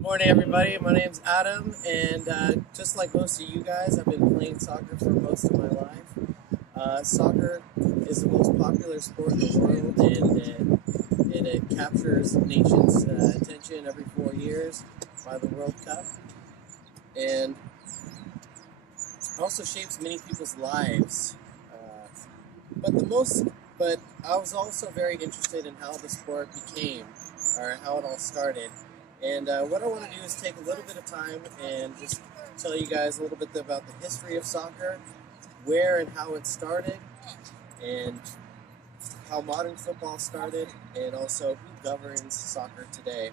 Morning, everybody. My name's Adam, and just like most of you guys, I've been playing soccer for most of my life. Soccer is the most popular sport in the world, and it captures nations' attention every 4 years by the World Cup, and also shapes many people's lives. Uh, but the most, but I was also very interested in how the sport became, or how it all started. And what I want to do is take a little bit of time and just tell you guys a little bit about the history of soccer, where and how it started, and how modern football started, and also who governs soccer today.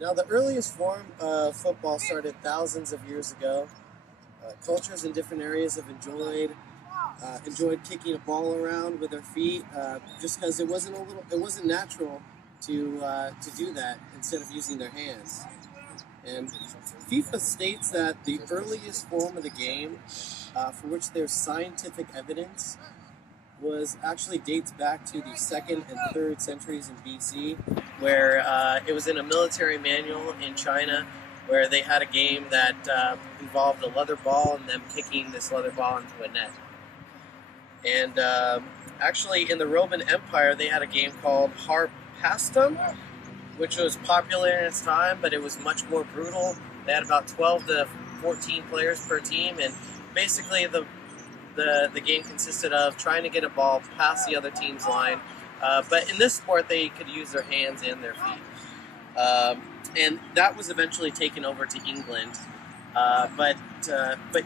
Now, the earliest form of football started thousands of years ago. Cultures in different areas have enjoyed kicking a ball around with their feet, just because it wasn't natural to do that instead of using their hands. And FIFA states that the earliest form of the game, for which there's scientific evidence, was actually dates back to the second and third centuries in BC, where it was in a military manual in China, where they had a game that involved a leather ball and them kicking this leather ball into a net. And actually, in the Roman Empire, they had a game called Harpastum, which was popular in its time, but it was much more brutal. They had about 12 to 14 players per team, and basically the game consisted of trying to get a ball past the other team's line. But in this sport, they could use their hands and their feet. And that was eventually taken over to England. But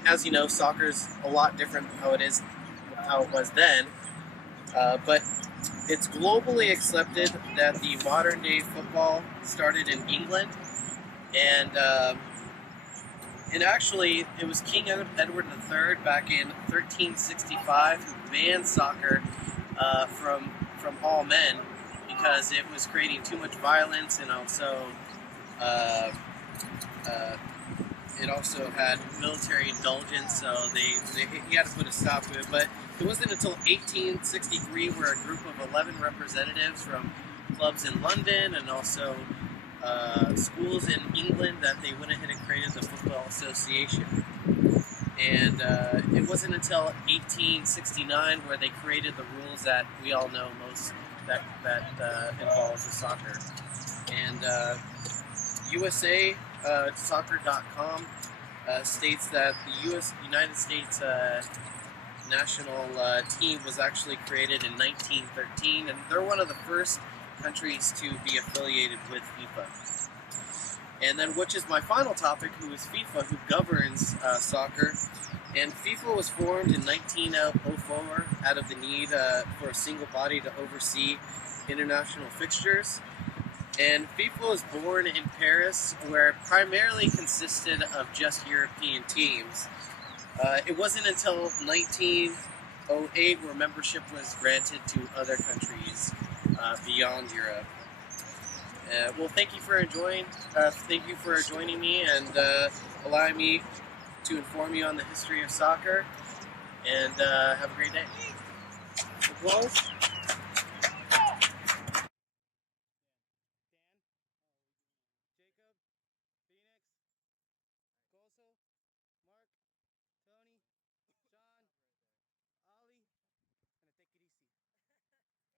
as you know, soccer's a lot different from how it was then. But it's globally accepted that the modern day football started in England, and actually it was King Edward III back in 1365 who banned soccer from all men because it was creating too much violence, and also it also had military indulgence, so he had to put a stop to it. But it wasn't until 1863 where a group of 11 representatives from clubs in London and also schools in England that they went ahead and created the Football Association. And it wasn't until 1869 where they created the rules that we all know most that involves the soccer. And USA Soccer.com states that the United States national team was actually created in 1913, and they're one of the first countries to be affiliated with FIFA. And then, which is my final topic, who is FIFA, who governs soccer. And FIFA was formed in 1904 out of the need for a single body to oversee international fixtures. And FIFA was born in Paris, where it primarily consisted of just European teams. It wasn't until 1908 where membership was granted to other countries beyond Europe. Well, thank you for joining me and allowing me to inform you on the history of soccer. And have a great day. Applause.